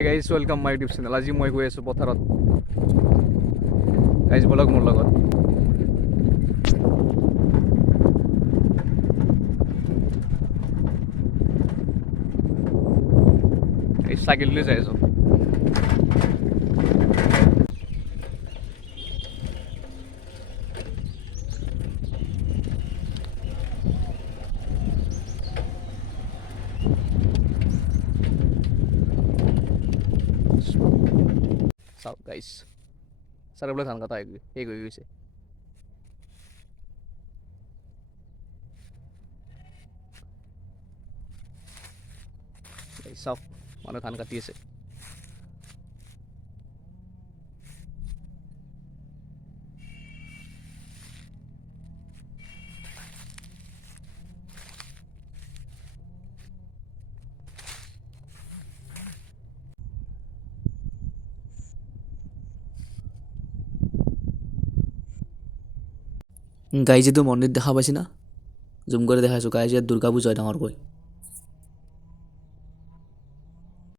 Guys welcome my YouTube channel. আজি মই গৈ আছোঁ পথাৰত। গাইজ বলক মোৰ লগত। এই চাইকেল লৈ যাই আছোঁ। চাওক গাইজ, চাৰিওফালে ধান কটা শেষ হৈ গৈছে। চাওক মানুহে ধান কাটি আছে। গাইজ এইটো মন্দিৰ দেখা পাইছে না? জুম কৰি দেখাইছোঁ। গাইজ ইয়াত দুৰ্গা পূজা হয় ডাঙৰকৈ।